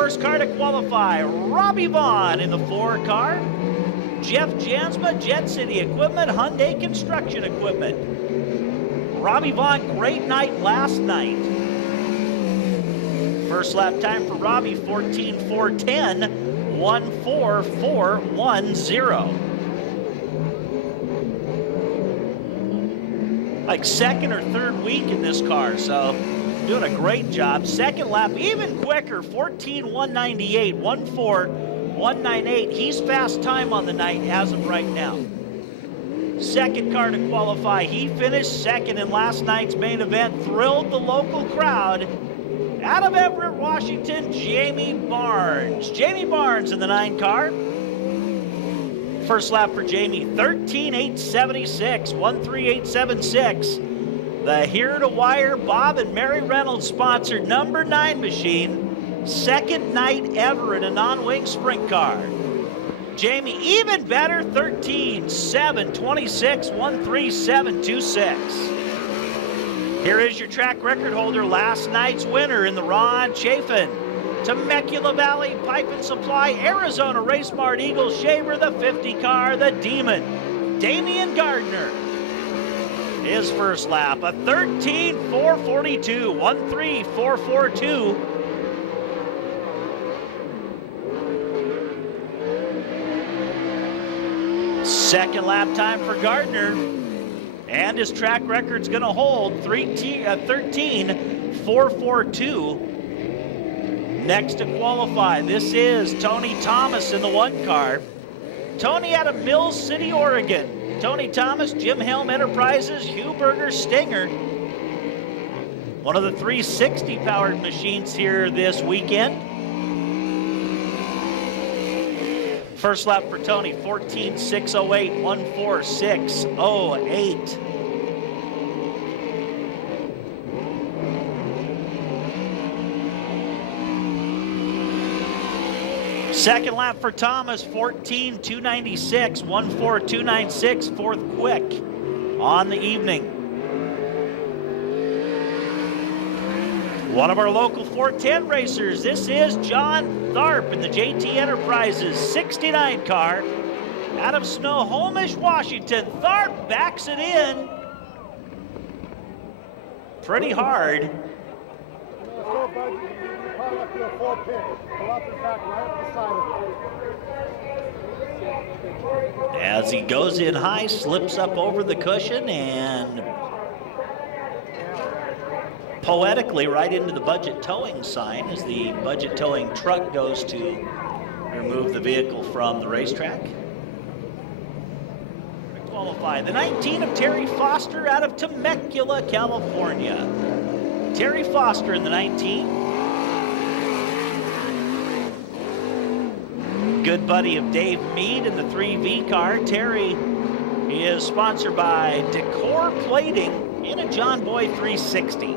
first car to qualify, Robbie Vaughn in the 4 car. Jeff Jansma, Jet City Equipment, Hyundai Construction Equipment. Robbie Vaughn, great night last night. First lap time for Robbie, 14:4:10, 1:44:10. Like second or third week in this car, so doing a great job. Second lap, even quicker, 14:198, 1:4:198. He's fast time on the night as of right now. Second car to qualify. He finished second in last night's main event. Thrilled the local crowd. Out of Everett, Washington, Jamie Barnes. Jamie Barnes in the 9 car. First lap for Jamie, 13:876, 1:3876. The Here to Wire Bob and Mary Reynolds sponsored number 9 machine. Second night ever in a non-wing sprint car. Jamie, even better, 13:726, 1:3726. Here is your track record holder, last night's winner in the Ron Chafin Temecula Valley Pipe and Supply Arizona Race Mart Eagle Shaver, the 50 car, the Demon, Damian Gardner. His first lap, a 13:442, 1:3442. Second lap time for Gardner, and his track record's going to hold 13:442. Next to qualify, this is Tony Thomas in the 1 car. Tony out of Mills City, Oregon. Tony Thomas, Jim Helm Enterprises, Hugh Berger Stinger. One of the 360 powered machines here this weekend. First lap for Tony, 14:608, 1:4608. Second lap for Thomas, 14:296, 1:4296, 4th quick on the evening. One of our local 410 racers, this is John Tharp in the JT Enterprises 69 car out of Snohomish, Washington. Tharp backs it in pretty hard. As he goes in high, slips up over the cushion and poetically right into the budget towing sign as the budget towing truck goes to remove the vehicle from the racetrack. Qualify the 19 of Terry Foster out of Temecula, California. Terry Foster in the 19. Good buddy of Dave Mead in the 3V car. Terry is sponsored by Decor Plating in a John Boy 360.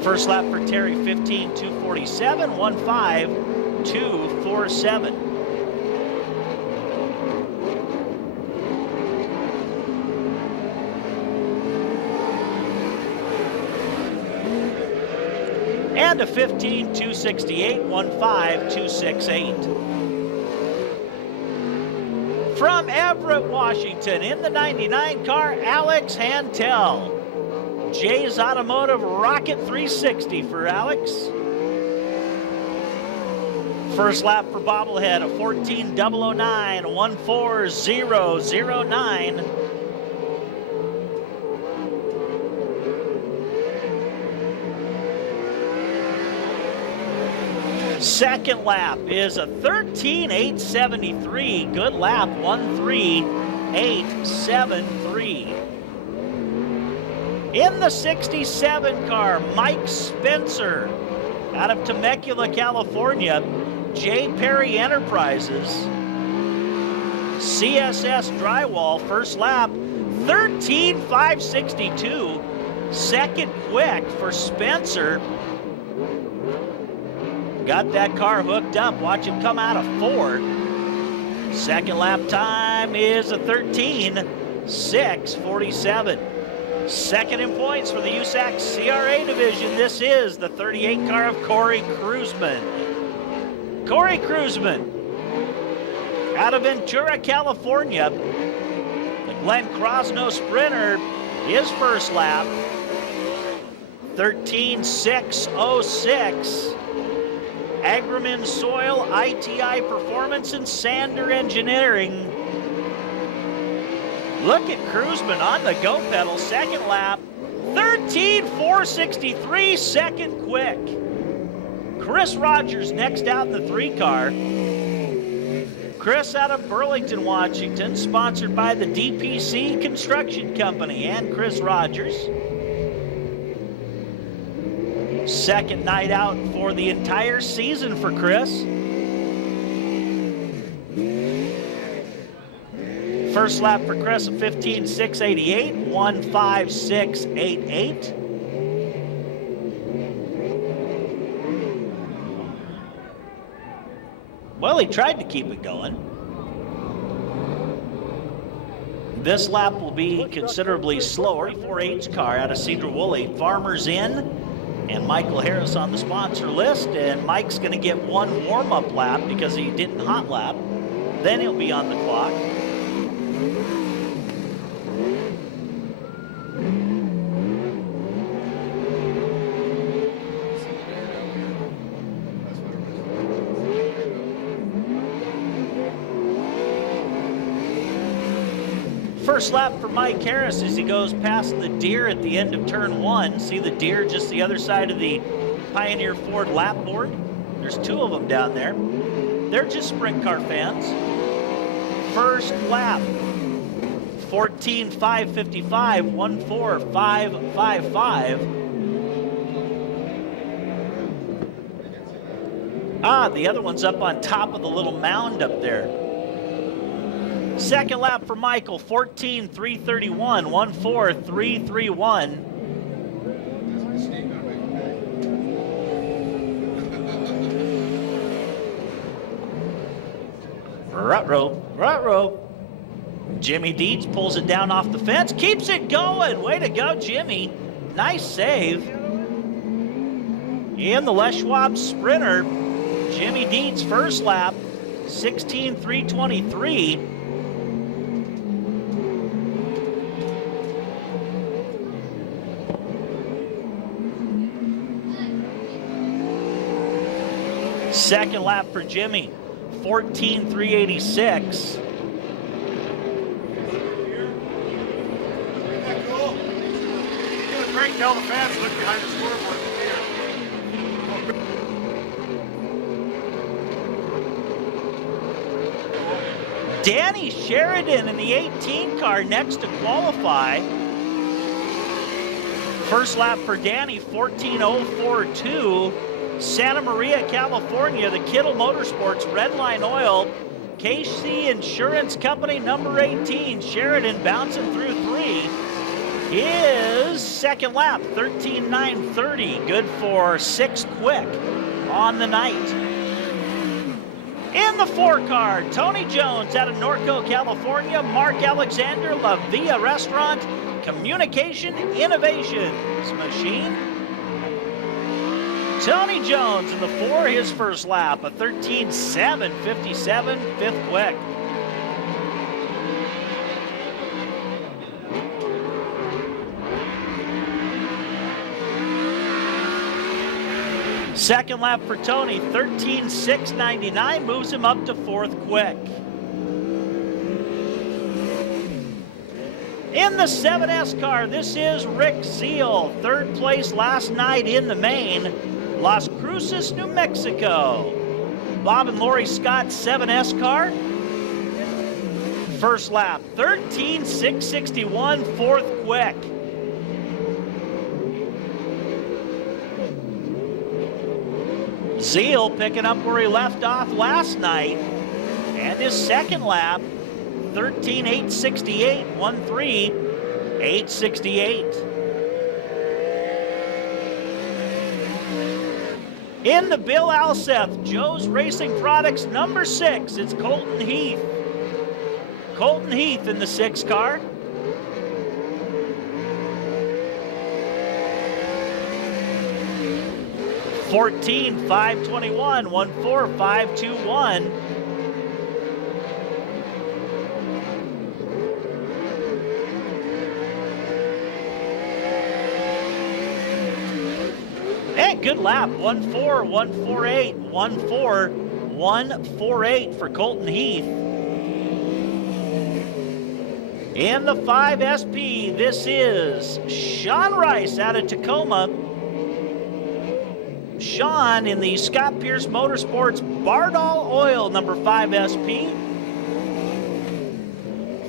First lap for Terry, 15:247, 1:52:47. And a 15:268, 1:5268. From Everett, Washington, in the 99 car, Alex Hantel. Jay's Automotive Rocket 360 for Alex. First lap for Bobblehead, a 14:009, 1:40:09. Second lap is a 13:873. Good lap, 1:3873. In the 67 car, Mike Spencer out of Temecula, California. J. Perry Enterprises. CSS Drywall, first lap, 13:562. Second quick for Spencer. Got that car hooked up. Watch him come out of 4. Second lap time is a 13:647. Second in points for the USAC CRA division. This is the 38 car of Corey Kruzman. Corey Kruzman out of Ventura, California. The Glenn Crosno Sprinter, his first lap, 13.606. Agramin Soil, ITI Performance, and Sander Engineering. Look at Kruzman on the go pedal, second lap, 13.463, second quick. Chris Rogers next out in the 3 car. Chris out of Burlington, Washington, sponsored by the DPC Construction Company and Chris Rogers. Second night out for the entire season for Chris. First lap for Chris, 15.688, 1.5688. Well, he tried to keep it going. This lap will be considerably slower. 4H car out of Cedar Woolley. Farmers in, and Michael Harris on the sponsor list. And Mike's going to get one warm-up lap because he didn't hot lap. Then he'll be on the clock. First lap for Mike Harris as he goes past the deer at the end of turn 1. See the deer just the other side of the Pioneer Ford lap board? There's 2 of them down there. They're just sprint car fans. First lap, 14.555, 1.4555. The other one's up on top of the little mound up there. Second lap for Michael, 14.331, 1.4331. Ruh-roh. Jimmy Deeds pulls it down off the fence, keeps it going. Way to go, Jimmy. Nice save. In the Les Schwab Sprinter, Jimmy Deeds first lap, 16.323. Second lap for Jimmy, 14.386. Great, tell the fans look behind the scoreboard. Danny Sheridan in the 18 car next to qualify. First lap for Danny, 14.042. Santa Maria, California, the Kittle Motorsports, Redline Oil, KC Insurance Company, number 18. Sheridan bouncing through 3. His second lap, 13.930. Good for 6 quick on the night. In the 4 car, Tony Jones out of Norco, California, Mark Alexander, La Via Restaurant, Communication Innovations Machine. Tony Jones in the 4, his first lap, a 13.757, 5th quick. Second lap for Tony, 13.699, moves him up to 4th quick. In the 7S car, this is Rick Zeal, 3rd place last night in the main. Las Cruces, New Mexico. Bob and Lori Scott 7S car. First lap, 13.661, 4th quick. Zeal picking up where he left off last night. And his second lap, 13.868, 13.868. In the Bill Alseth, Joe's Racing Products, number 6, it's Colton Heath. Colton Heath in the 6 car. 14,521, 14,521. And good lap, 14,148, 14,148 for Colton Heath. In the 5 SP, this is Sean Rice out of Tacoma. Sean in the Scott Pierce Motorsports Bardol Oil number 5 SP.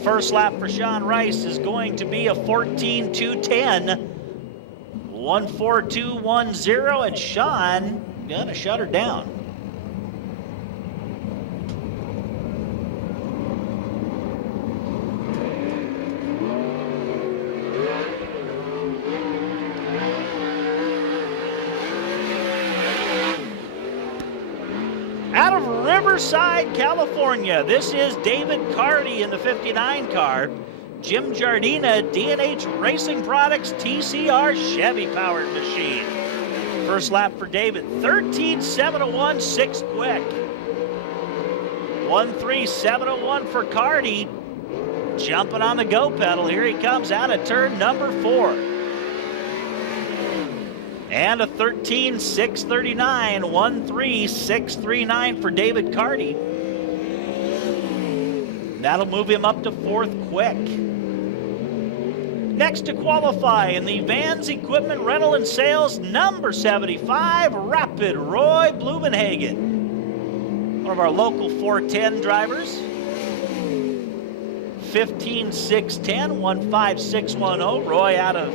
First lap for Sean Rice is going to be a 14,210, 14,210, and Sean gonna shut her down. Out of Riverside, California, this is David Carty in the 59 car. Jim Giardina, D&H Racing Products, TCR Chevy powered machine. First lap for David, 13,701, 6 quick. 13,701 for Carty. Jumping on the go pedal. Here he comes out of turn number 4. And a 13,639, 13,639 for David Carty. That'll move him up to 4th quick. Next to qualify in the Vans Equipment Rental and Sales number 75, Rapid Roy Blumenhagen. One of our local 410 drivers. 15,610, 15,610. Roy out of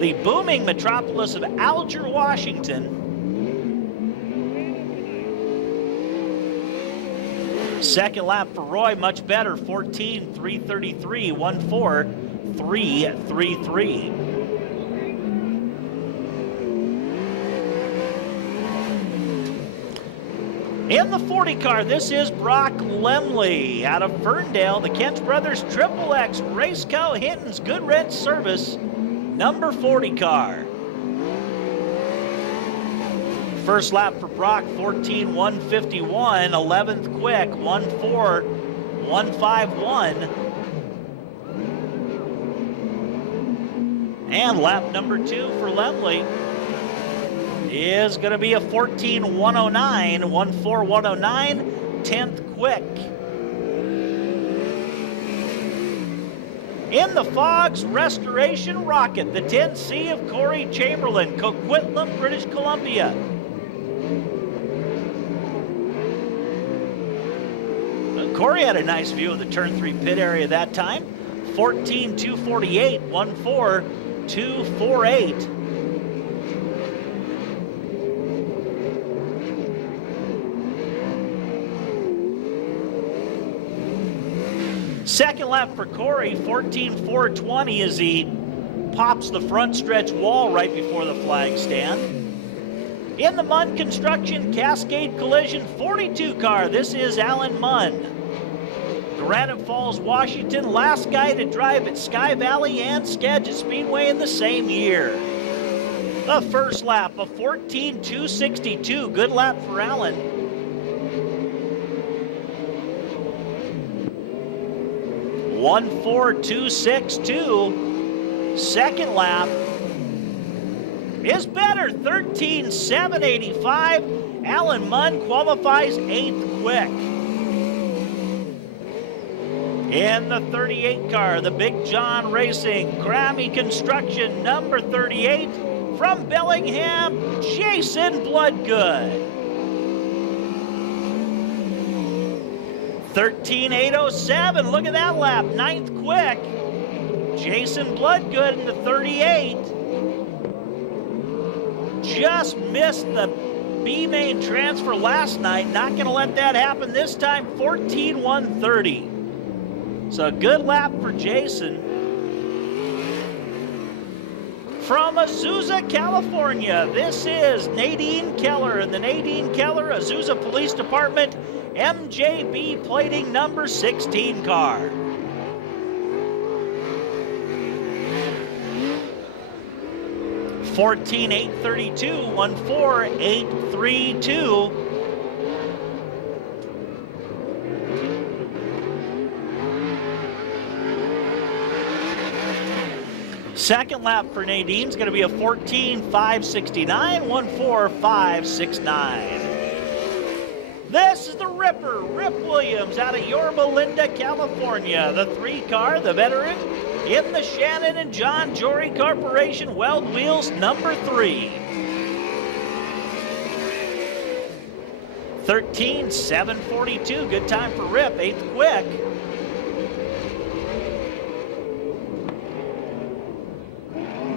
the booming metropolis of Alger, Washington. Second lap for Roy, much better, 14,333, 14,333. In the 40 car, this is Brock Lemley out of Ferndale, the Kent Brothers Triple X Race Co. Hinton's Good Rent Service, number 40 car. First lap for Brock, 14,151, 11th quick, 14,151. And lap number 2 for Lemley is going to be a 14,109, 14,109, 10th quick. In the Fogs Restoration Rocket, the 10C of Corey Chamberlain, Coquitlam, British Columbia. Corey had a nice view of the turn 3 pit area that time. 14,248, 14,248. Second lap for Corey, 14,420 as he pops the front stretch wall right before the flag stand. In the Munn Construction Cascade Collision 42 car, this is Alan Munn. Granite Falls, Washington, last guy to drive at Sky Valley and Skagit Speedway in the same year. The first lap, a 14,262, good lap for Alan. One 14,262. Second lap is better, 13,785. Alan Munn qualifies 8th quick. In the 38 car, the Big John Racing, Grammy Construction, number 38, from Bellingham, Jason Bloodgood. 13,807, look at that lap, 9th quick. Jason Bloodgood in the 38. Just missed the B-main transfer last night. Not going to let that happen this time, 14,130. So a good lap for Jason. From Azusa, California, this is Nadine Keller in the Nadine Keller Azusa Police Department MJB plating number 16 car. 14,832, 14,832. Second lap for Nadine's going to be a 14,569, 14,569. This is the Ripper, Rip Williams out of Yorba Linda, California. The 3-car, the veteran, in the Shannon and John Jory Corporation Weld Wheels number 3. 13,742, good time for Rip, 8th quick.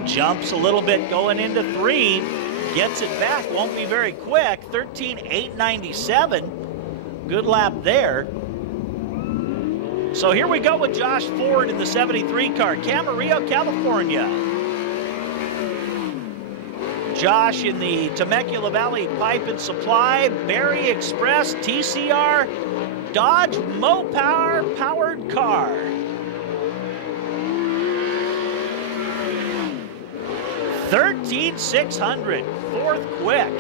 Jumps a little bit going into 3, gets it back, won't be very quick, 13,897, good lap there. So here we go with Josh Ford in the 73 car, Camarillo, California. Josh in the Temecula Valley Pipe and Supply, Berry Express, TCR, Dodge Mopar powered car. 13,600, 4th quick,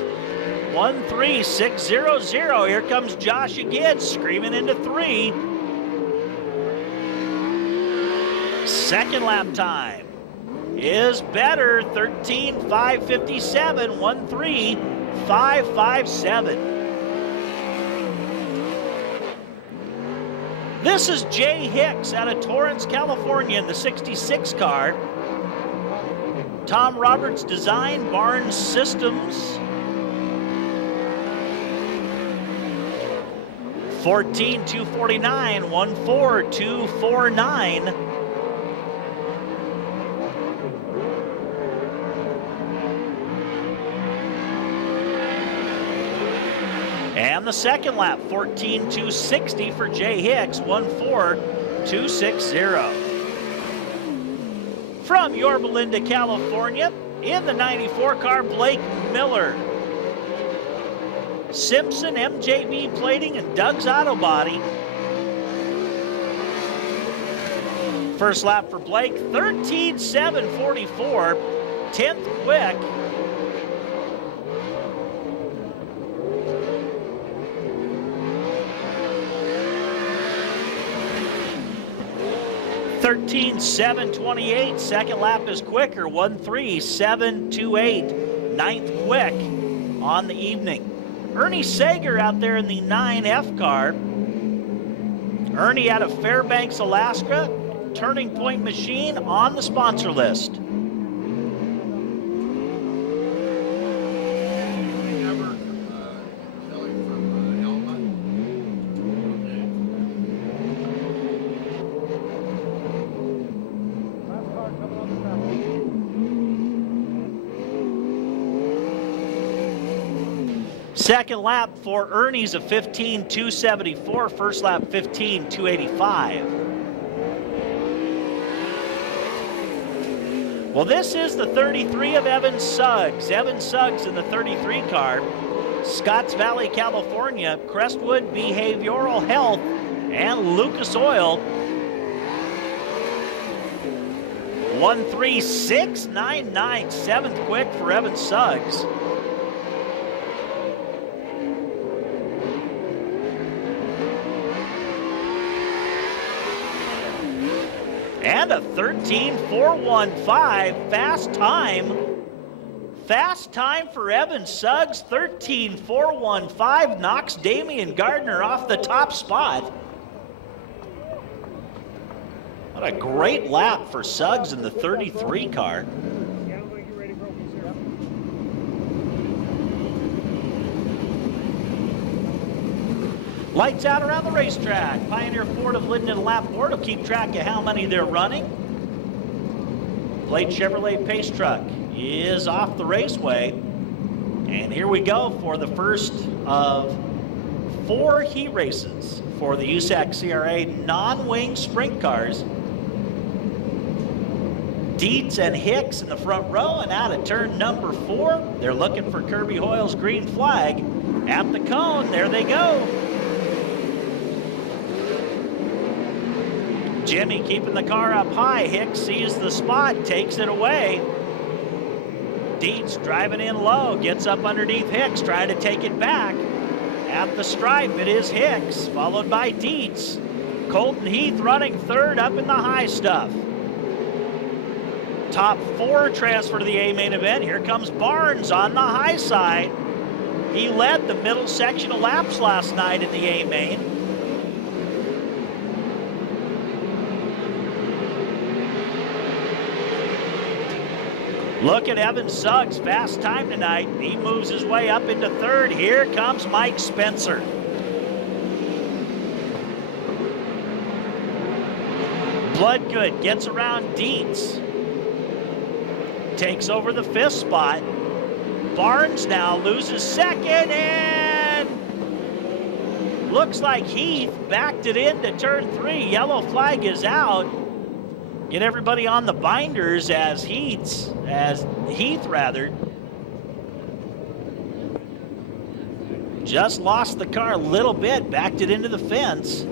13,600. Here comes Josh again, screaming into 3. Second lap time is better, 13,557, 13,557. This is Jay Hicks out of Torrance, California in the 66 car. Tom Roberts Design, Barnes Systems. 14,249, 14,249. And the second lap, 14,260 for Jay Hicks, 14,260. From Yorba Linda, California, in the 94 car, Blake Miller. Simpson, MJB Plating, and Doug's Auto Body. First lap for Blake, 13,744, 10th quick. (13,728). Second lap is quicker, 13,728. Ninth quick on the evening. Ernie Sager out there in the 9F car. Ernie out of Fairbanks, Alaska. Turning Point Machine on the sponsor list. Second lap for Ernie's a 15,274. First lap, 15,285. Well, this is the 33 of Evan Suggs. Evan Suggs in the 33 car. Scotts Valley, California. Crestwood Behavioral Health and Lucas Oil. 13,699. 7th quick for Evan Suggs. And a 13,415 fast time. Fast time for Evan Suggs, 13,415, knocks Damian Gardner off the top spot. What a great lap for Suggs in the 33 car. Lights out around the racetrack. Pioneer Ford of Linden Lap Board will keep track of how many they're running. Blade Chevrolet Pace Truck is off the raceway. And here we go for the first of 4 heat races for the USAC CRA non-wing sprint cars. Dietz and Hicks in the front row, and out of turn number 4, they're looking for Kirby Hoyle's green flag. At the cone, there they go. Jimmy keeping the car up high. Hicks sees the spot, takes it away. Dietz driving in low, gets up underneath Hicks, trying to take it back. At the stripe, it is Hicks, followed by Dietz. Colton Heath running third up in the high stuff. Top 4 transfer to the A main event. Here comes Barnes on the high side. He led the middle section of laps last night in the A main. Look at Evan Suggs, fast time tonight. He moves his way up into third. Here comes Mike Spencer. Bloodgood gets around Dietz. Takes over the 5th spot. Barnes now loses second, and looks like Heath backed it into turn 3. Yellow flag is out. Get everybody on the binders as Heath just lost the car a little bit, backed it into the fence.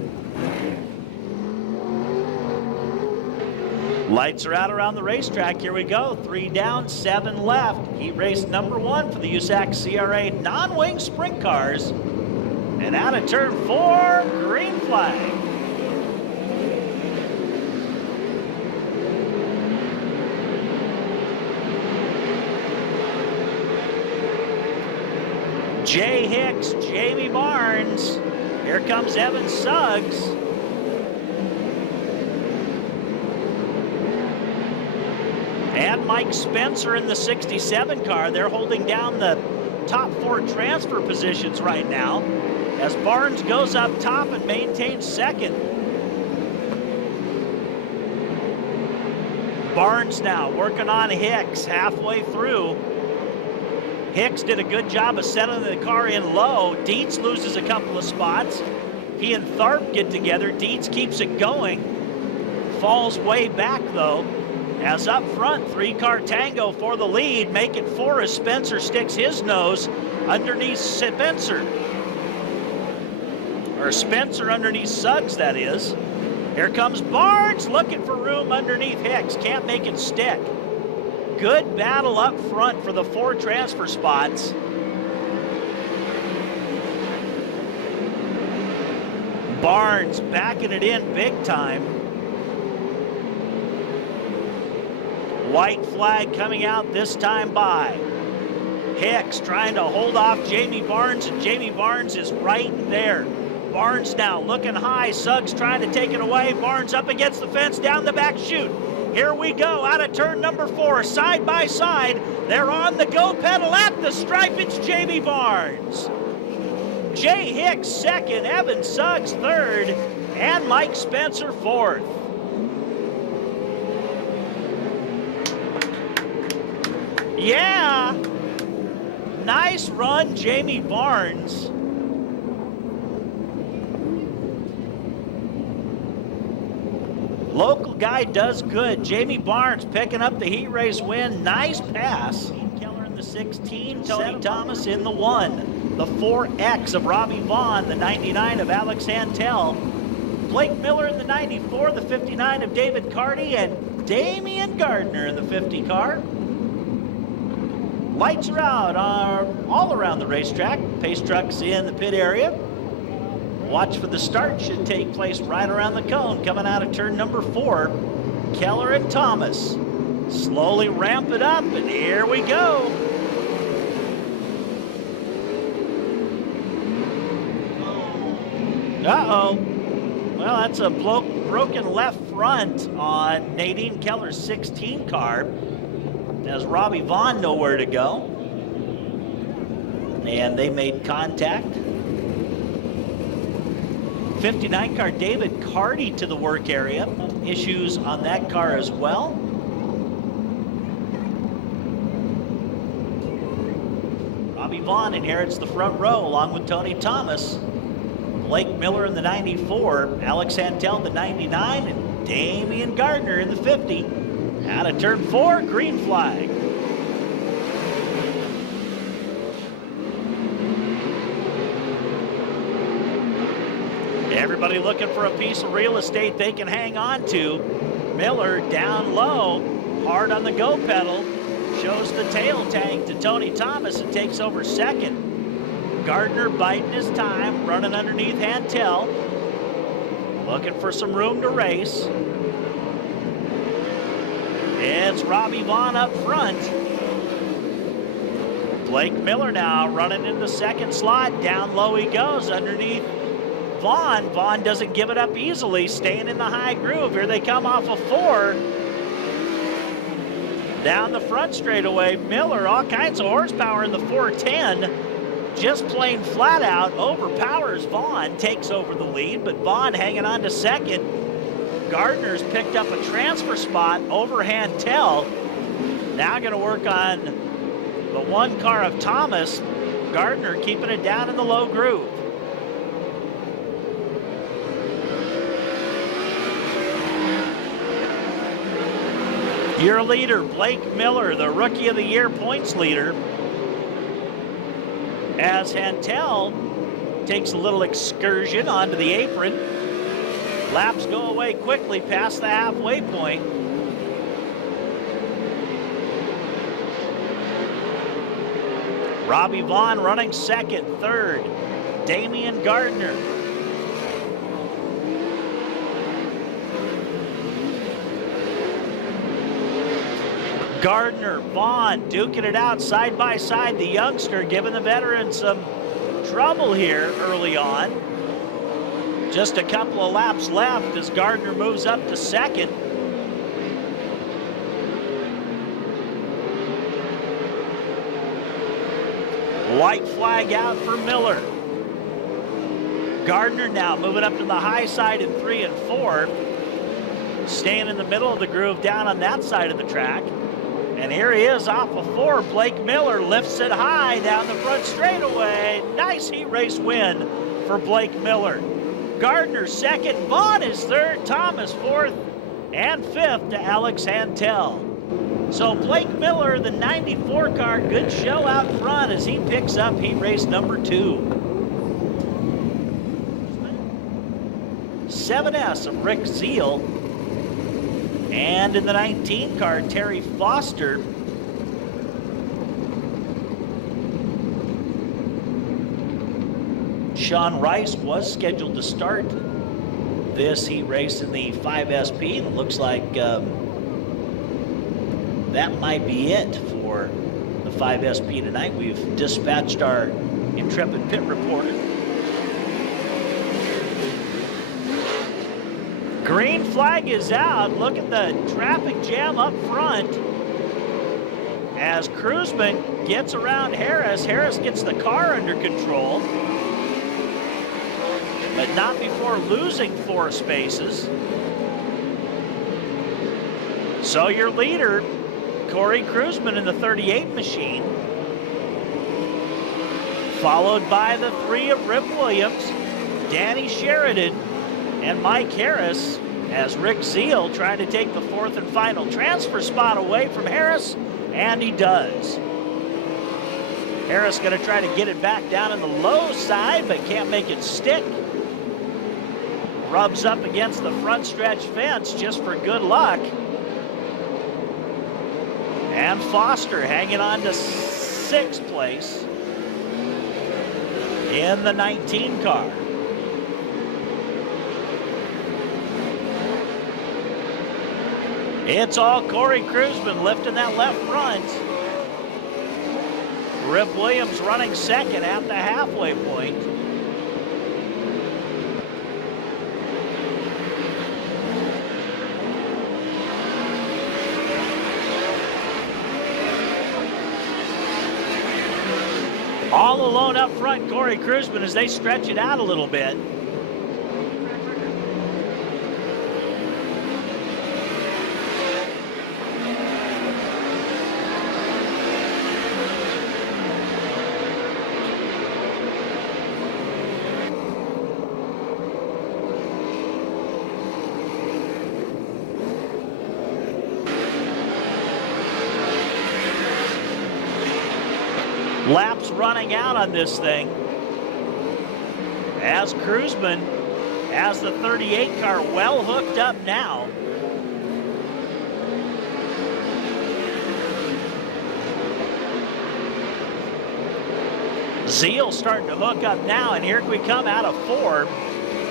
Lights are out around the racetrack. Here we go. 3 down, 7 left. Heat race number 1 for the USAC CRA non-wing sprint cars. And out of turn 4, green flag. Jay Hicks, Jamie Barnes. Here comes Evan Suggs. And Mike Spencer in the 67 car. They're holding down the top 4 transfer positions right now as Barnes goes up top and maintains second. Barnes now working on Hicks halfway through. Hicks did a good job of settling the car in low. Dietz loses a couple of spots. He and Tharp get together. Dietz keeps it going. Falls way back though. As up front, 3-car tango for the lead. Make it 4 as Spencer sticks his nose underneath Spencer. Or Spencer underneath Suggs, that is. Here comes Barnes looking for room underneath Hicks. Can't make it stick. Good battle up front for the 4 transfer spots. Barnes backing it in big time. White flag coming out this time by Hicks trying to hold off Jamie Barnes, and Jamie Barnes is right there. Barnes now looking high. Suggs trying to take it away. Barnes up against the fence, down the back chute. Here we go, out of turn number 4, side by side. They're on the go pedal at the stripe. It's Jamie Barnes. Jay Hicks second, Evan Suggs third, and Mike Spencer fourth. Yeah, nice run, Jamie Barnes. Local guy does good. Jamie Barnes picking up the heat race win. Nice pass. Keller in the 16, Tony Thomas in the 1. The 4X of Robbie Vaughn, the 99 of Alex Hantel. Blake Miller in the 94, the 59 of David Carty, and Damian Gardner in the 50 car. Lights are out all around the racetrack. Pace trucks in the pit area. Watch for the start, should take place right around the cone coming out of turn number 4. Keller and Thomas slowly ramp it up, and here we go. Uh-oh. Well, that's a broken left front on Nadine Keller's 16 car. Has Robbie Vaughn nowhere to go. And they made contact. 59 car David Carty to the work area. Issues on that car as well. Robbie Vaughn inherits the front row along with Tony Thomas. Blake Miller in the 94, Alex Hantel the 99, and Damian Gardner in the 50. Out of turn 4, green flag. Everybody looking for a piece of real estate they can hang on to. Miller down low, hard on the go pedal. shows the tail tag to Tony Thomas and takes over second. Gardner biding his time, running underneath Hantel. Looking for some room to race. It's Robbie Vaughn up front. Blake Miller now running in the second slot. Down low he goes underneath Vaughn. Vaughn doesn't give it up easily, staying in the high groove. Here they come off of 4. Down the front straightaway, Miller, all kinds of horsepower in the 410. Just plain flat out overpowers Vaughn, takes over the lead, but Vaughn hanging on to second. Gardner's picked up a transfer spot over Hantel. Now going to work on the one car of Thomas. Gardner keeping it down in the low groove. Your leader, Blake Miller, the Rookie of the Year points leader. As Hantel takes a little excursion onto the apron. Laps go away quickly past the halfway point. Robbie Vaughn running second, third, Damian Gardner. Gardner, Vaughn duking it out side by side. The youngster giving the veteran some trouble here early on. Just a couple of laps left as Gardner moves up to second. White flag out for Miller. Gardner now moving up to the high side in 3 and 4. Staying in the middle of the groove down on that side of the track. And here he is off of 4. Blake Miller lifts it high down the front straightaway. Nice heat race win for Blake Miller. Gardner second, Vaughn is third, Thomas fourth, and fifth to Alex Hantel. So Blake Miller, the 94 car, good show out front as he picks up heat race number 2. 7S of Rick Zeal. And in the 19 car, Terry Foster. Sean Rice was scheduled to start this heat race in the 5SP. And it looks like that might be it for the 5SP tonight. We've dispatched our intrepid pit reporter. Green flag is out. Look at the traffic jam up front as Cruzman gets around Harris. Harris gets the car under control, but not before losing 4 spaces. So your leader, Corey Cruzman in the 38 machine, followed by the 3 of Rip Williams, Danny Sheridan, and Mike Harris, as Rick Zeal trying to take the 4th and final transfer spot away from Harris, and he does. Harris going to try to get it back down in the low side, but can't make it stick. Rubs up against the front stretch fence just for good luck. And Foster hanging on to 6th place in the 19 car. It's all Corey Cruzman lifting that left front. Rip Williams running second at the halfway point. All alone up front, Corey Cruzman, as they stretch it out a little bit. Laps running out on this thing as Cruzman has the 38 car well hooked up now. Zeal starting to hook up now, and here we come out of 4.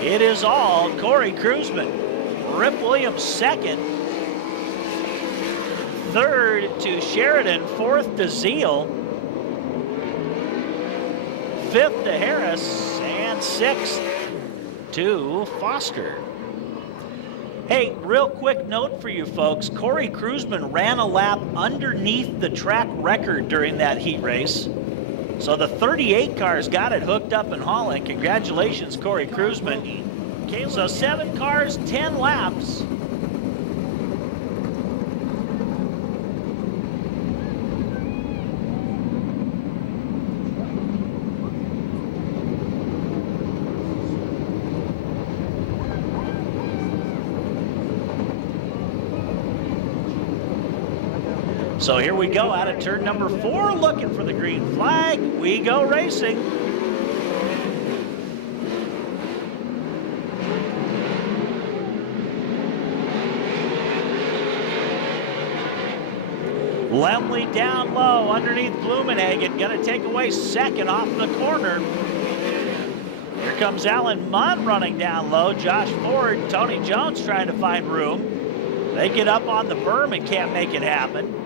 It is all Corey Kruzman. Rip Williams second. Third to Sheridan. Fourth to Zeal. Fifth to Harris. And sixth to Foster. Hey, real quick note for you folks. Corey Kruzman ran a lap underneath the track record during that heat race. So the 38 cars got it hooked up and hauling. Congratulations, Corey Kruzman. So 7 cars, 10 laps. So here we go out of turn number 4, looking for the green flag. We go racing. Lemley down low underneath Blumenhagen, gonna take away second off the corner. Here comes Alan Munn running down low. Josh Ford, Tony Jones trying to find room. They get up on the berm and can't make it happen.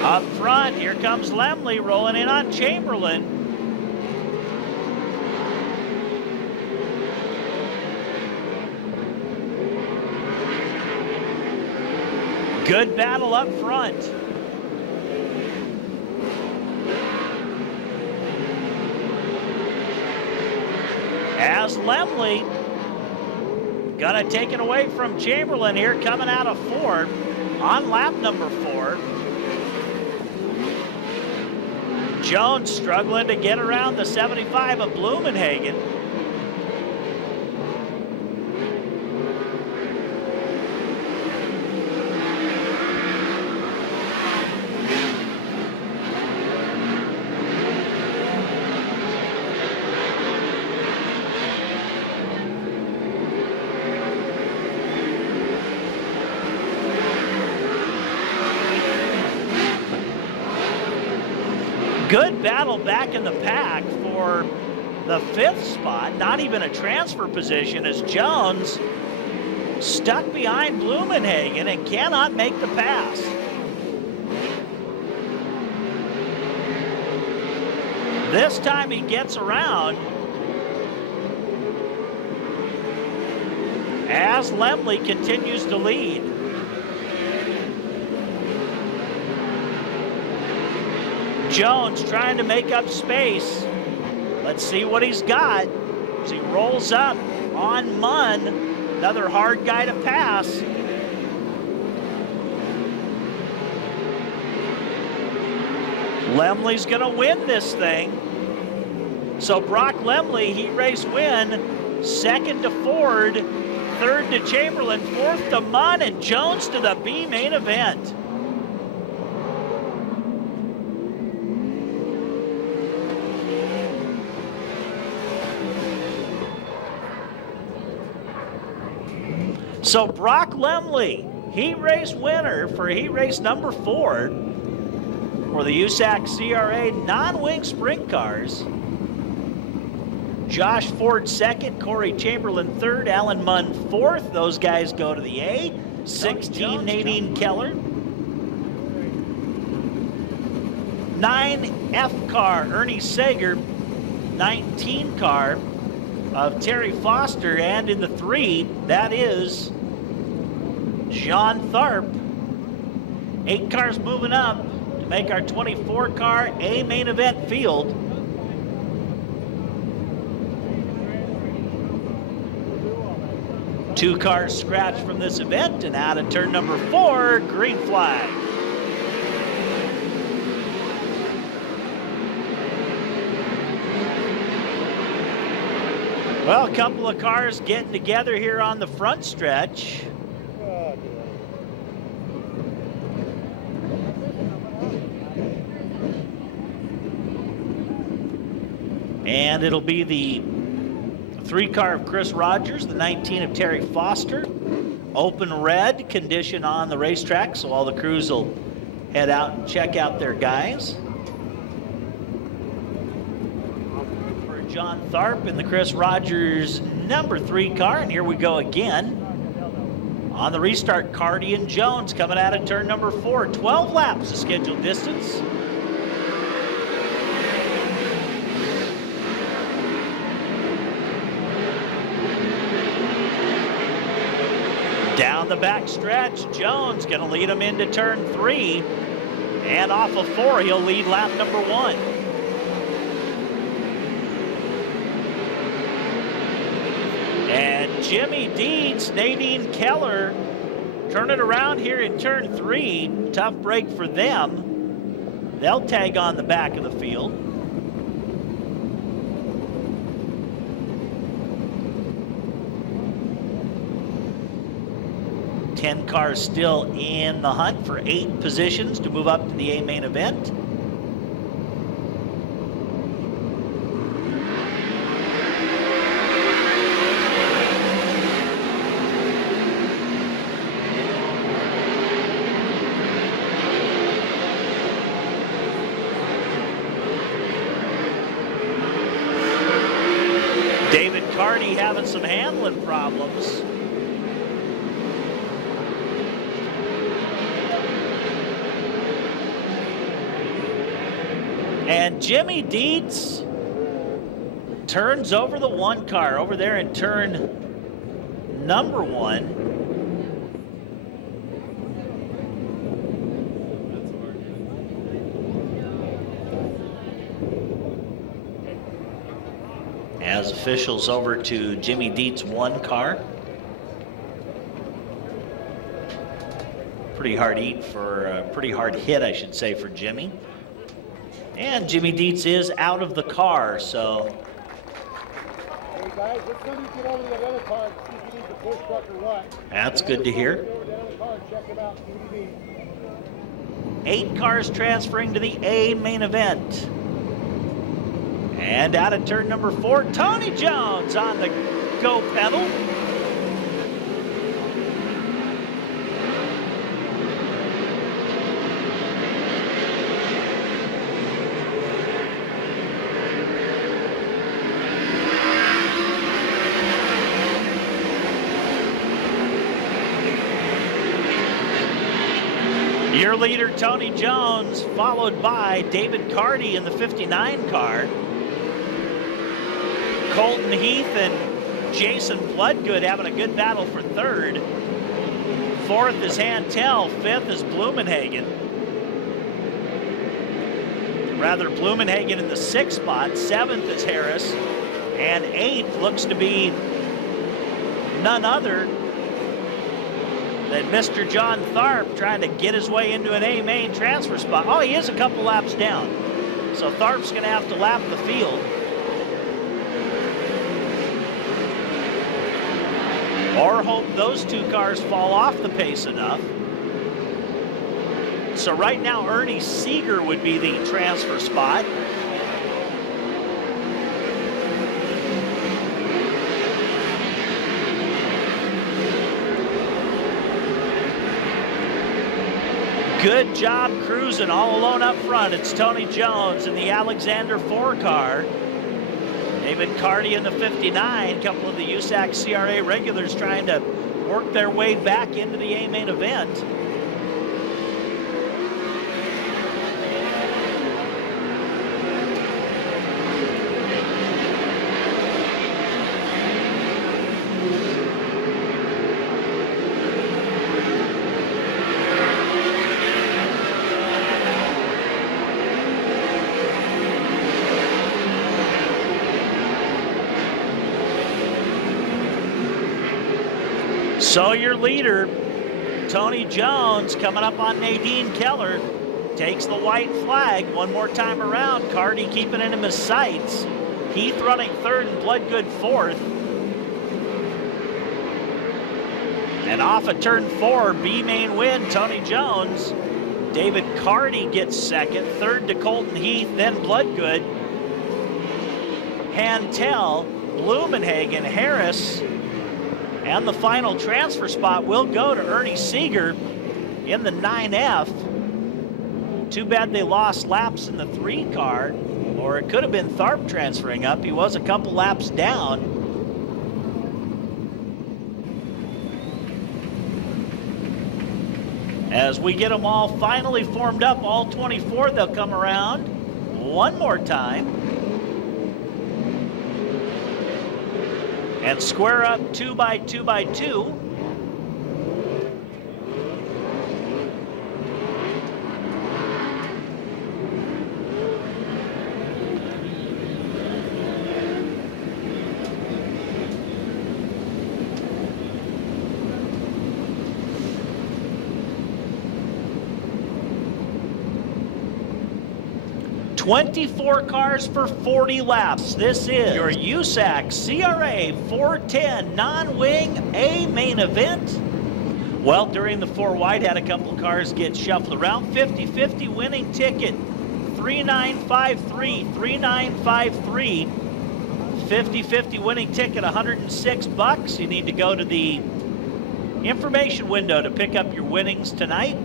Up front, here comes Lemley rolling in on Chamberlain. Good battle up front. As Lemley gonna take it away from Chamberlain here, coming out of 4 on lap number 4. Jones struggling to get around the 75 of Blumenhagen. Good battle back in the pack for the 5th spot. Not even a transfer position as Jones stuck behind Blumenhagen and cannot make the pass. This time he gets around as Lemley continues to lead. Jones trying to make up space. Let's see what he's got as he rolls up on Munn. Another hard guy to pass. Lemley's gonna win this thing. So Brock Lemley, heat race win. Second to Ford, third to Chamberlain, fourth to Munn, and Jones to the B main event. So Brock Lemley, heat race winner for heat race number 4 for the USAC CRA non-wing sprint cars. Josh Ford second, Corey Chamberlain third, Alan Munn fourth. Those guys go to the A. 16, Nadine Keller. 9 F car, Ernie Sager. 19 car of Terry Foster, and in the 3, that is John Tharp. 8 cars moving up to make our 24 car A main event field. Two cars scratched from this event, and out of turn number 4, green flag. Well, a couple of cars getting together here on the front stretch. And it'll be the 3 car of Chris Rogers, the 19 of Terry Foster. Open red condition on the racetrack, so all the crews will head out and check out their guys. For John Tharp in the Chris Rogers number 3 car, and here we go again. On the restart, Carty and Jones coming out of turn number 4. 12 laps the scheduled distance. Down the back stretch, Jones going to lead him into turn 3. And off of 4, he'll lead lap number 1. And Jimmy Dietz, Nadine Keller turn it around here in turn 3. Tough break for them. They'll tag on the back of the field. Ten cars still in the hunt for 8 positions to move up to the A main event. David Carty having some handling problems. And Jimmy Dietz turns over the 1 car over there in turn number 1. As officials over to Jimmy Dietz' 1 car. Pretty hard hit, I should say, for Jimmy. And Jimmy Dietz is out of the car, so. Hey guys, let's let you get over to the other car and see if you need to push truck or what. That's good to hear. Go over to the other car and check him out, see what he needs. 8 cars transferring to the A main event. And out of turn number 4, Tony Jones on the go pedal. Your leader, Tony Jones, followed by David Carty in the 59 car. Colton Heath and Jason Bloodgood having a good battle for 3rd. 4th is Hantel, 5th is Blumenhagen. Rather, Blumenhagen in the 6th spot, 7th is Harris, and 8th looks to be none other than Mr. John Tharp trying to get his way into an A main transfer spot. Oh, he is a couple laps down. So Tharp's going to have to lap the field. Or hope those 2 cars fall off the pace enough. So right now, Ernie Seeger would be the transfer spot. Good job cruising all alone up front. It's Tony Jones in the Alexander 4 car. David Carty in the 59. A couple of the USAC CRA regulars trying to work their way back into the A main event. So your leader, Tony Jones, coming up on Nadine Keller, takes the white flag one more time around. Carty keeping it in his sights. Heath running 3rd and Bloodgood 4th. And off of turn 4, B main win, Tony Jones. David Carty gets 2nd, 3rd to Colton Heath, then Bloodgood. Hantel, Blumenhagen, Harris, and the final transfer spot will go to Ernie Seeger in the 9F. Too bad they lost laps in the 3 car, or it could have been Tharp transferring up. He was a couple laps down. As we get them all finally formed up, all 24, they'll come around one more time and square up 2 by 2 by 2. "24 cars for 40 laps. This is your USAC CRA 410 non-wing A main event. Well, during the 4 wide, had a couple of cars get shuffled around. 50-50 winning ticket, 3953, 3953. 50-50 winning ticket, $106. You need to go to the information window to pick up your winnings tonight.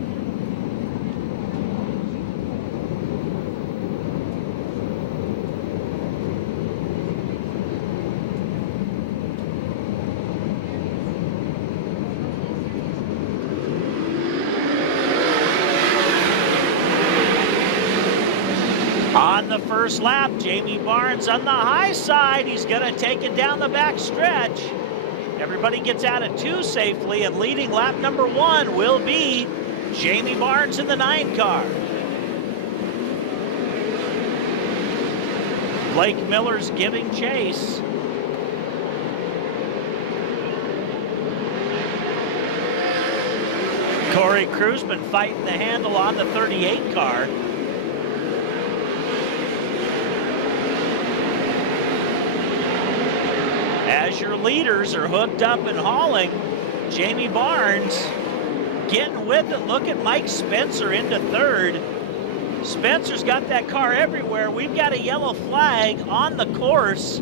On the first lap, Jamie Barnes on the high side. He's going to take it down the back stretch. Everybody gets out of 2 safely, and leading lap number 1 will be Jamie Barnes in the 9 car. Blake Miller's giving chase. Corey Kruzman fighting the handle on the 38 car. As your leaders are hooked up and hauling, Jamie Barnes getting with it. Look at Mike Spencer into 3rd. Spencer's got that car everywhere. We've got a yellow flag on the course.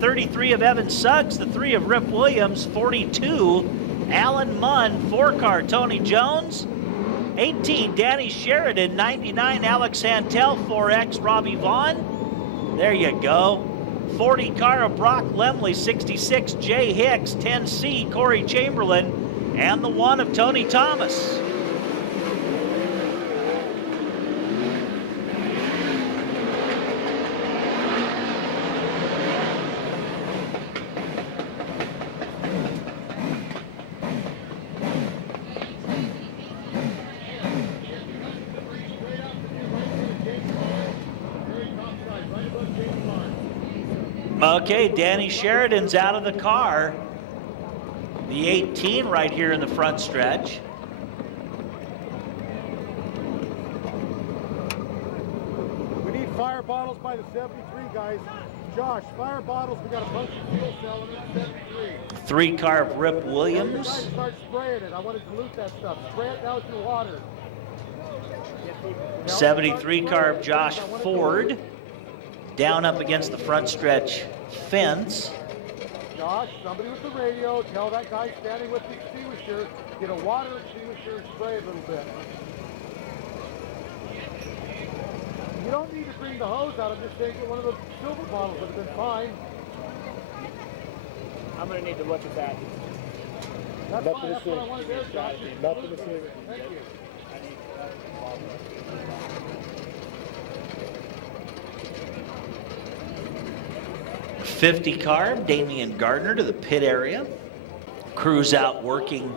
"33 of Evan Suggs, the 3 of Rip Williams, 42 Alan Munn, 4 car Tony Jones, 18 Danny Sheridan, 99 Alex Santel, 4X Robbie Vaughn. There you go. 40 car of Brock Lemley, 66 Jay Hicks, 10C Corey Chamberlain, and the 1 of Tony Thomas. Okay, Danny Sheridan's out of the car. The 18 right here in the front stretch. We need fire bottles by the 73, guys. Josh, fire bottles. We got a bunch of fuel cell in the 73. 3 car of Rip Williams. Guys, start spraying it. I want to dilute that stuff. Spray it down through water. 73 car of Josh Ford. Down up against the front stretch fence. Josh, somebody with the radio, tell that guy standing with the extinguisher, get a water extinguisher and spray a little bit. You don't need to bring the hose out. I'm just saying get one of those silver bottles. Would have been fine. I'm going to need to look at that. That's fine. That's what I wanted there, Josh. Nothing to see. Thank you. 50 car, Damian Gardner to the pit area. Crew's out working.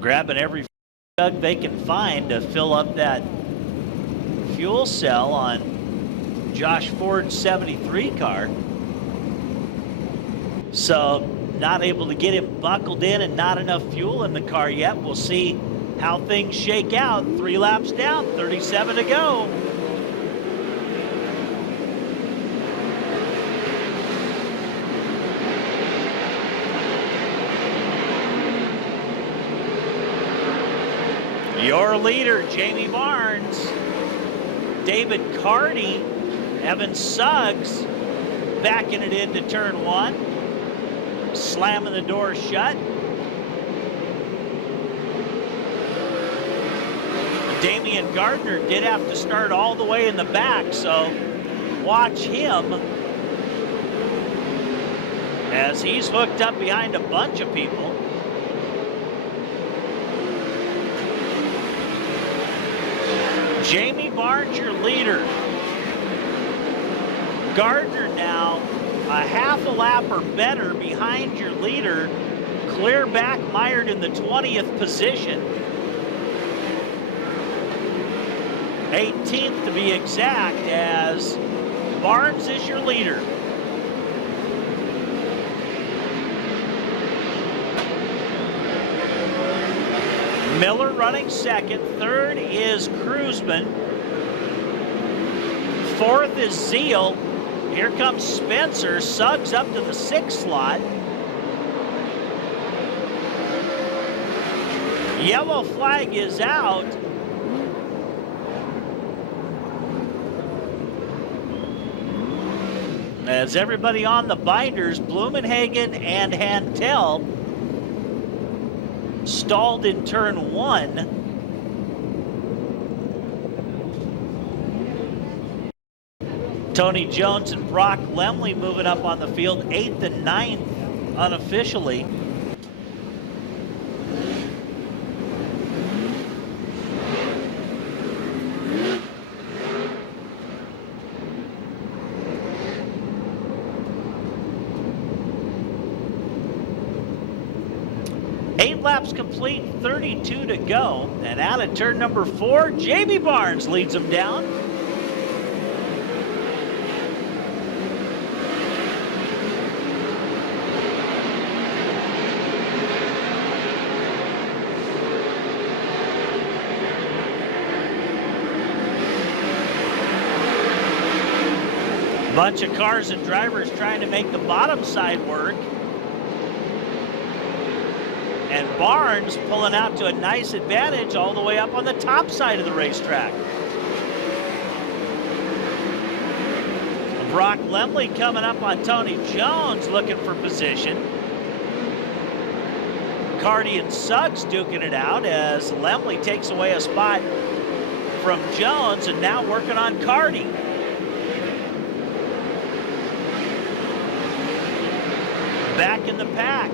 Grabbing every jug they can find to fill up that fuel cell on Josh Ford's 73 car. So not able to get him buckled in and not enough fuel in the car yet. We'll see how things shake out. 3 laps down, 37 to go. Your leader, Jamie Barnes, David Carty, Evan Suggs backing it into turn 1, slamming the door shut. Damian Gardner did have to start all the way in the back, so watch him as he's hooked up behind a bunch of people. Jamie Barnes, your leader. Gardner now a half a lap or better behind your leader. Clear back, mired in the 20th position. 18th to be exact, as Barnes is your leader. Miller running second. Third is Cruzman. Fourth is Zeal. Here comes Spencer. Suggs up to the 6th slot. Yellow flag is out. As everybody on the binders, Blumenhagen and Hantel stalled in turn 1. Tony Jones and Brock Lemley moving up on the field, 8th and 9th unofficially. Laps complete, 32 to go, and out of turn number 4, Jamie Barnes leads them down. Bunch of cars and drivers trying to make the bottom side work. And Barnes pulling out to a nice advantage all the way up on the top side of the racetrack. Brock Lemley coming up on Tony Jones looking for position. Carty and Suggs duking it out as Lemley takes away a spot from Jones and now working on Carty. Back in the pack.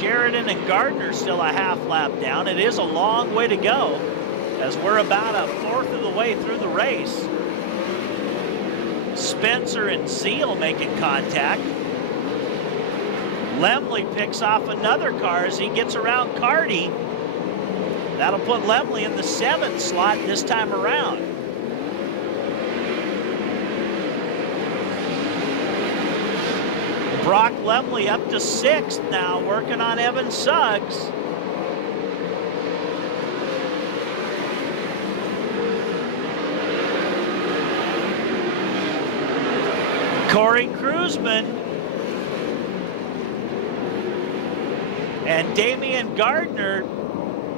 Sheridan and Gardner still a half lap down. It is a long way to go as we're about a fourth of the way through the race. Spencer and Zeal making contact. Lemley picks off another car as he gets around Carty. That'll put Lemley in the 7th slot this time around. Brock Lemley up to 6th now, working on Evan Suggs. Corey Cruzman and Damian Gardner.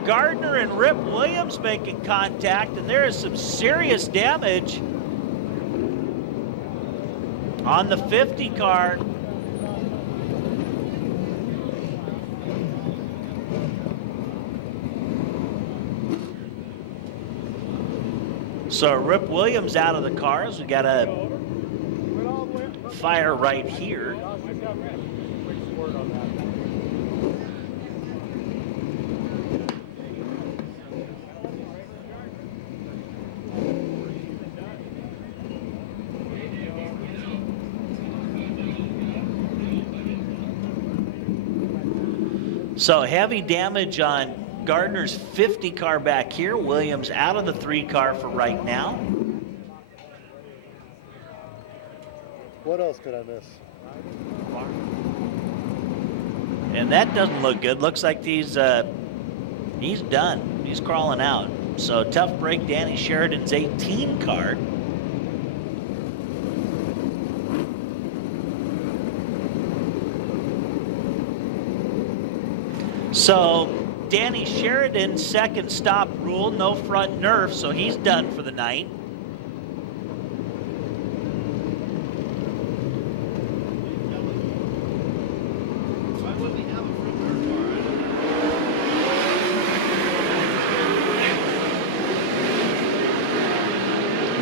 Gardner and Rip Williams making contact, and there is some serious damage on the 50 car. So Rip Williams out of the cars. We got a fire right here. So heavy damage on Gardner's 50 car back here. Williams out of the 3 car for right now. What else could I miss? And that doesn't look good. Looks like these He's done. He's crawling out. So tough break, Danny Sheridan's 18 car. So Danny Sheridan's second stop rule, no front nerf, so he's done for the night.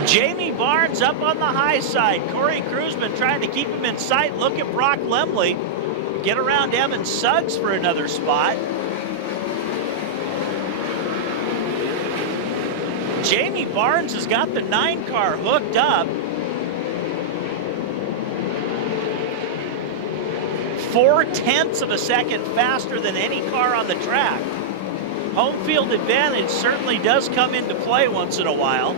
Jamie Barnes up on the high side. Corey Cruzman trying to keep him in sight. Look at Brock Lemley get around Evan Suggs for another spot. Jamie Barnes has got the 9 car hooked up. 4/10 of a second faster than any car on the track. Home field advantage certainly does come into play once in a while.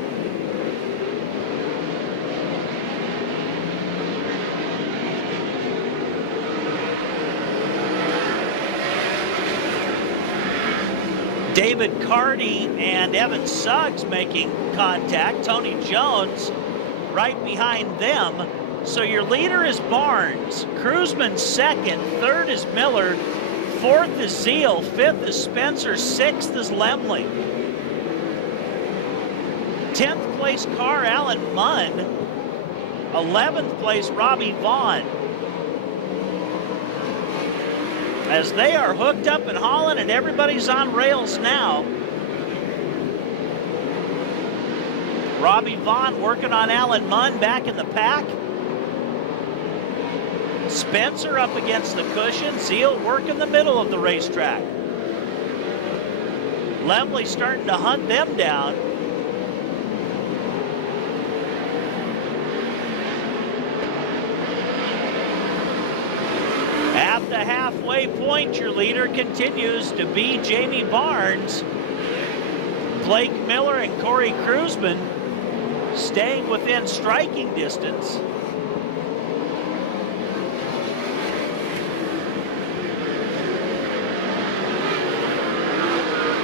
David Carty and Evan Suggs making contact. Tony Jones right behind them. So your leader is Barnes. Cruzman second. Third is Miller. Fourth is Zeal. Fifth is Spencer. Sixth is Lemley. 10th place car, Alan Munn. 11th place, Robbie Vaughn. As they are hooked up and hauling and everybody's on rails now. Robbie Vaughn working on Alan Munn back in the pack. Spencer up against the cushion. Zeal working the middle of the racetrack. Lemley starting to hunt them down. At the halfway point, your leader continues to be Jamie Barnes. Blake Miller and Corey Cruzman staying within striking distance.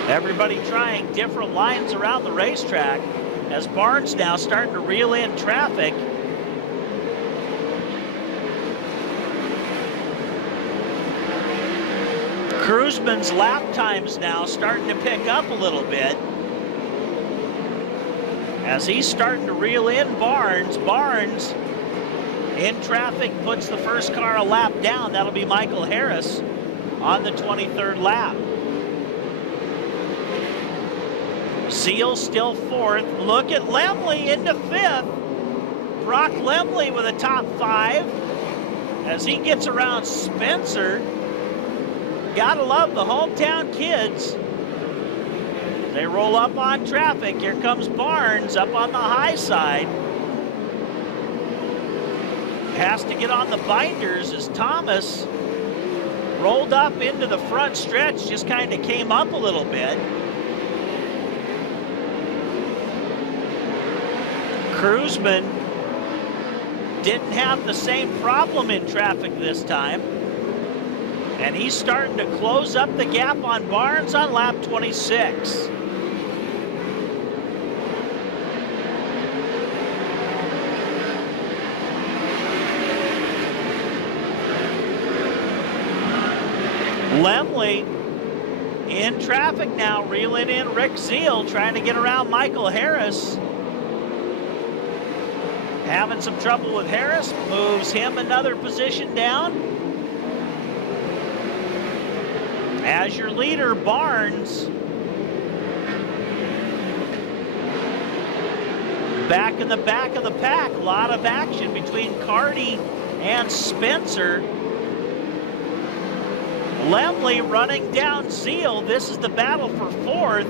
Everybody trying different lines around the racetrack as Barnes now starting to reel in traffic. Cruzman's lap times now starting to pick up a little bit as he's starting to reel in Barnes. Barnes in traffic puts the first car a lap down. That'll be Michael Harris on the 23rd lap. Zeal still fourth. Look at Lemley into fifth. Brock Lemley with a top 5 as he gets around Spencer. Gotta love the hometown kids. They roll up on traffic. Here comes Barnes up on the high side. Has to get on the binders as Thomas rolled up into the front stretch, just kind of came up a little bit. Cruzman didn't have the same problem in traffic this time. And he's starting to close up the gap on Barnes on lap 26. Lemley in traffic now, reeling in Rick Zeal, trying to get around Michael Harris. Having some trouble with Harris, moves him another position down. As your leader, Barnes, back in the back of the pack. A lot of action between Carty and Spencer. Lemley running down Zeal. This is the battle for fourth.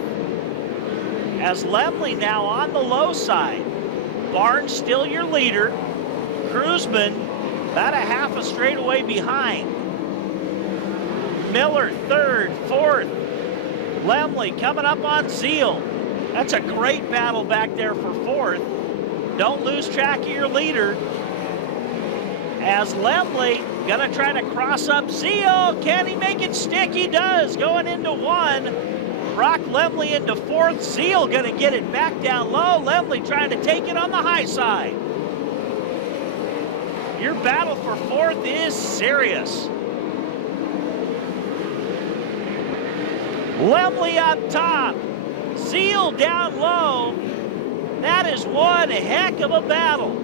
As Lemley now on the low side. Barnes still your leader. Cruzman about a half a straightaway behind. Miller third, fourth. Lemley coming up on Zeal. That's a great battle back there for fourth. Don't lose track of your leader. As Lemley gonna try to cross up Zeal. Can he make it stick? He does, going into one. Brock Lemley into fourth. Zeal gonna get it back down low. Lemley trying to take it on the high side. Your battle for fourth is serious. Lemley up top, Zeal down low. That is one heck of a battle.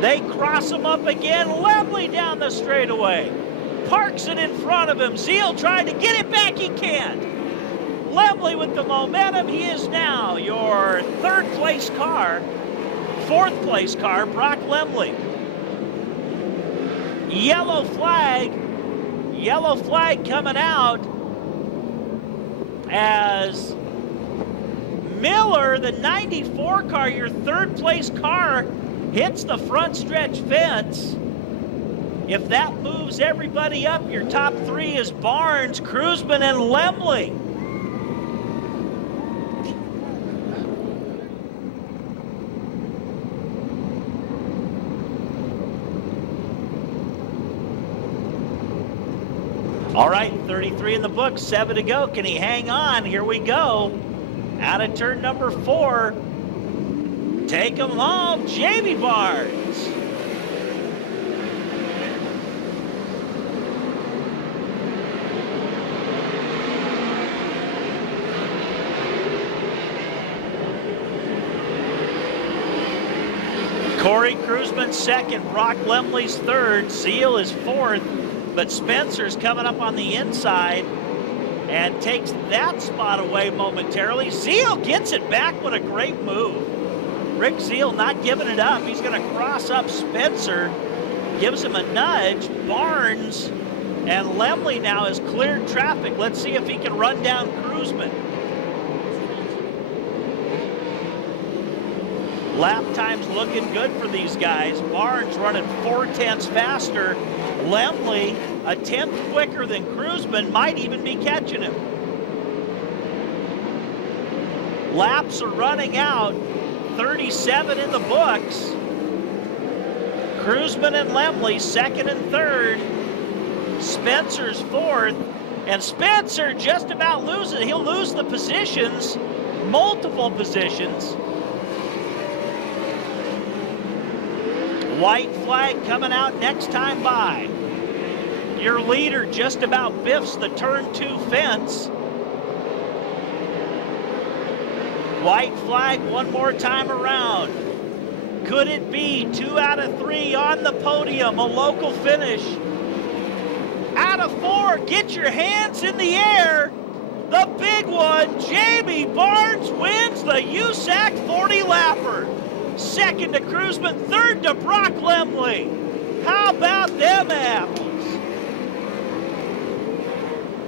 They cross him up again. Lemley down the straightaway. Parks it in front of him. Zeal trying to get it back. He can't. Lemley with the momentum. He is now your fourth place car, Brock Lemley. Yellow flag coming out as Miller, the 94 car, your third place car, hits the front stretch fence. If that moves everybody up, your top three is Barnes, Kruzman, and Lemley. All right, 33 in the book, 7 to go. Can he hang on? Here we go. Out of turn number 4. Take him home, Jamie Barnes. Corey Kruzman second, Brock Lemley's third, Zeal is fourth. But Spencer's coming up on the inside and takes that spot away momentarily. Zeal gets it back. What a great move. Rick Zeal not giving it up. He's going to cross up Spencer, gives him a nudge. Barnes and Lemley now has cleared traffic. Let's see if he can run down Kruzman. Lap time's looking good for these guys. Barnes running 4/10 faster. Lemley a 10th quicker than Kruzman, might even be catching him. Laps are running out, 37 in the books. Kruzman and Lemley second and third. Spencer's fourth, and Spencer just about loses. He'll lose the positions, multiple positions. White flag coming out next time by. Your leader just about biffs the turn 2 fence. White flag one more time around. Could it be 2 out of 3 on the podium, a local finish? Out of 4, get your hands in the air. The big one, Jamie Barnes wins the USAC 40-lapper. Second to Kruzman, third to Brock Lemley. How about them apples?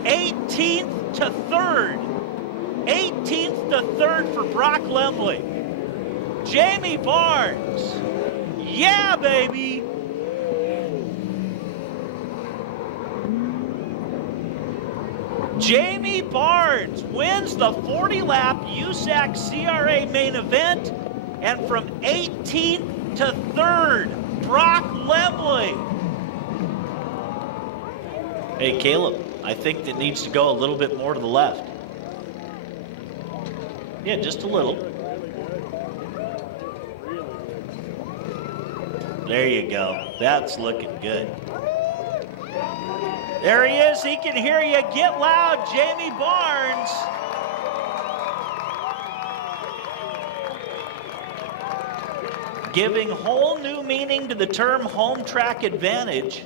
18th to 3rd. 18th to 3rd for Brock Lemley. Jamie Barnes. Yeah, baby. Jamie Barnes wins the 40-lap USAC CRA main event. And from 18th to 3rd, Brock Lemley. Hey, Caleb, I think that needs to go a little bit more to the left. Yeah, just a little. There you go. That's looking good. There he is. He can hear you. Get loud, Jamie Barnes. Giving whole new meaning to the term home track advantage.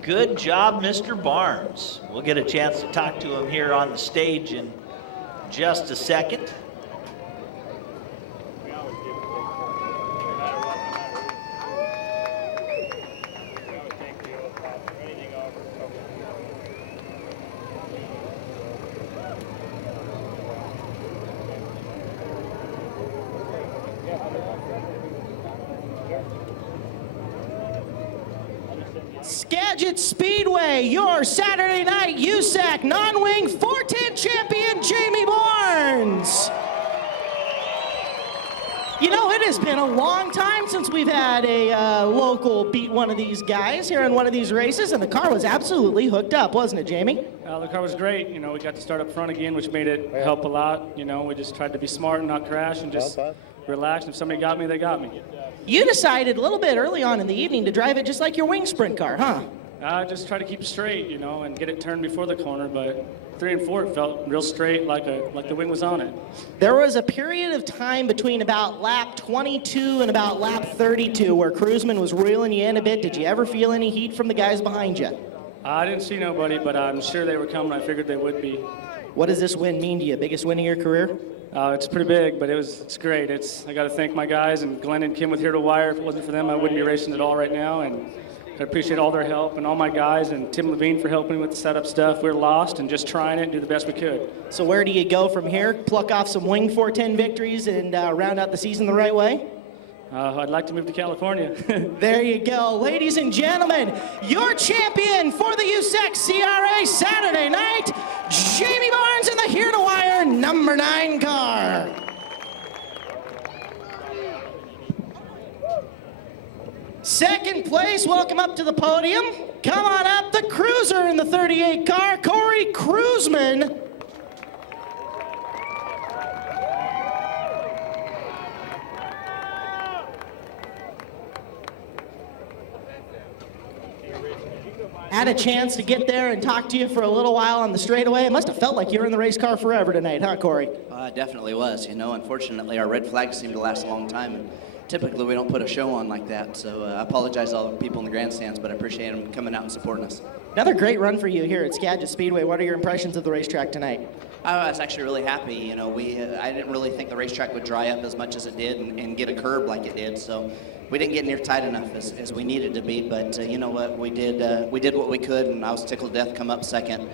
Good job, Mr. Barnes. We'll get a chance to talk to him here on the stage in just a second. Skagit Speedway, your Saturday night USAC non-wing 410 champion, Jamie Barnes. You know, it has been a long time since we've had a local beat one of these guys here in one of these races, and the car was absolutely hooked up, wasn't it, Jamie? The car was great. You know, we got to start up front again, which made it help a lot. You know, we just tried to be smart and not crash and just relax. And if somebody got me, they got me. You decided a little bit early on in the evening to drive it just like your wing sprint car, huh? Just try to keep it straight, you know, and get it turned before the corner. But 3 and 4, it felt real straight, like the wing was on it. There was a period of time between about lap 22 and about lap 32 where Cruzman was reeling you in a bit. Did you ever feel any heat from the guys behind you? I didn't see nobody, but I'm sure they were coming. I figured they would be. What does this win mean to you? Biggest win of your career? It's pretty big, but it's great. I got to thank my guys, and Glenn and Kim with Here to Wire. If it wasn't for them, I wouldn't be racing at all right now. And I appreciate all their help and all my guys and Tim Levine for helping with the setup stuff. We're lost and just trying it and do the best we could. So where do you go from here? Pluck off some Wing 410 victories and round out the season the right way? I'd like to move to California. There you go. Ladies and gentlemen, your champion for the USAC CRA Saturday night, Jamie Barnes in the Here to Wire number 9 car. Second place, welcome up to the podium. Come on up, the cruiser in the 38 car, Corey Cruzman. Had a chance to get there and talk to you for a little while on the straightaway. It must have felt like you were in the race car forever tonight, huh, Corey? It definitely was. You know, unfortunately, our red flags seem to last a long time, and typically we don't put a show on like that. So I apologize to all the people in the grandstands, but I appreciate them coming out and supporting us. Another great run for you here at Skagit Speedway. What are your impressions of the racetrack tonight? I was actually really happy. You know, I didn't really think the racetrack would dry up as much as it did and get a curb like it did. So we didn't get near tight enough as we needed to be. But you know what? We did what we could, and I was tickled to death come up second.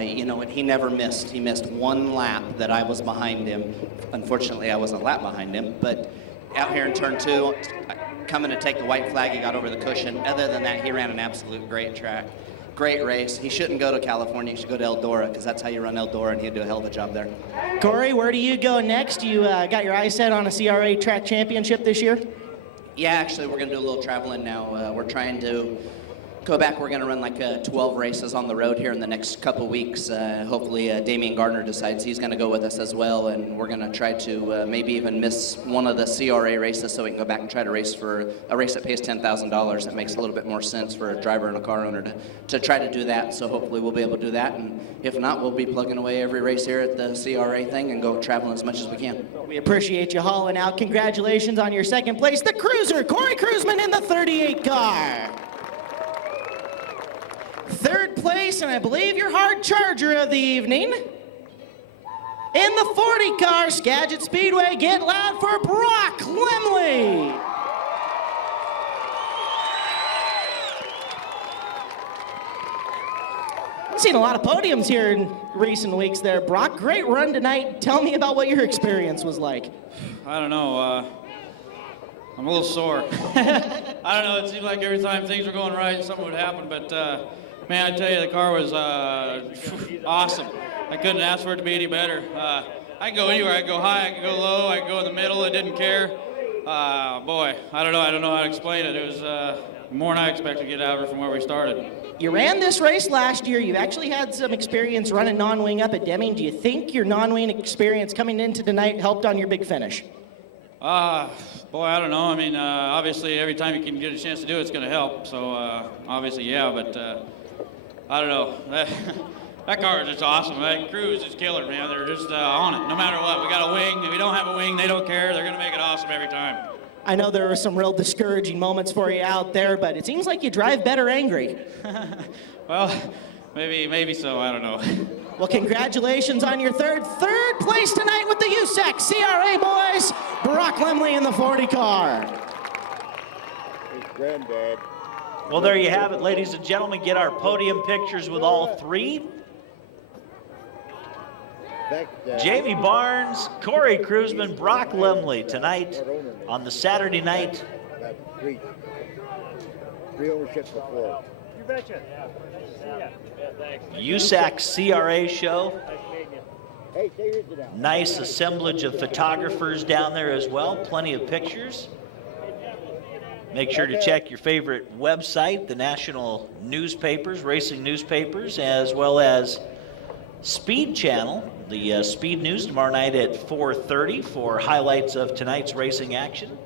You know what? He never missed. He missed one lap that I was behind him. Unfortunately, I wasn't a lap behind him. But out here in turn 2, coming to take the white flag, he got over the cushion. Other than that, he ran an absolute great track. Great race. He shouldn't go to California. He should go to Eldora, because that's how you run Eldora, and he'd do a hell of a job there. Corey, where do you go next? You got your eyes set on a CRA track championship this year? Yeah, actually, we're going to do a little traveling now. We're trying to go back. We're going to run like 12 races on the road here in the next couple weeks. Hopefully, Damian Gardner decides he's going to go with us as well, and we're going to try to maybe even miss one of the CRA races so we can go back and try to race for a race that pays $10,000. That makes a little bit more sense for a driver and a car owner to try to do that. So hopefully, we'll be able to do that, and if not, we'll be plugging away every race here at the CRA thing and go traveling as much as we can. We appreciate you hauling out. Congratulations on your second place, the cruiser, Corey Cruzman in the 38 car. Third place, and I believe your hard charger of the evening. In the 40 car, Skagit Speedway, get loud for Brock Lemley. I've seen a lot of podiums here in recent weeks there, Brock. Great run tonight. Tell me about what your experience was like. I don't know. I'm a little sore. I don't know. It seemed like every time things were going right, something would happen. But, man, I tell you, the car was awesome. I couldn't ask for it to be any better. I can go anywhere. I can go high. I can go low. I can go in the middle. I didn't care. Boy, I don't know. I don't know how to explain it. It was more than I expected to get out of it from where we started. You ran this race last year. You've actually had some experience running non-wing up at Deming. Do you think your non-wing experience coming into tonight helped on your big finish? Boy, I don't know. I mean, obviously, every time you can get a chance to do it, it's going to help. So, obviously, yeah, but I don't know. That car is just awesome. That crew is just killer, man. They're just on it, no matter what. We got a wing. If we don't have a wing, they don't care. They're going to make it awesome every time. I know there were some real discouraging moments for you out there, but it seems like you drive better angry. Well, maybe so. I don't know. Well, congratulations on your third place tonight with the USAC CRA boys. Brock Lemley in the 40 car. His granddad. Well, there you have it, ladies and gentlemen. Get our podium pictures with all three. Jamie Barnes, Corey Cruzman, Brock Lemley tonight on the Saturday night. Three ownerships before. You betcha. Yeah, thanks. USAC CRA show. Nice assemblage of photographers down there as well. Plenty of pictures. Make sure to check your favorite website, the national newspapers, racing newspapers, as well as Speed Channel, the Speed News tomorrow night at 4:30 for highlights of tonight's racing action.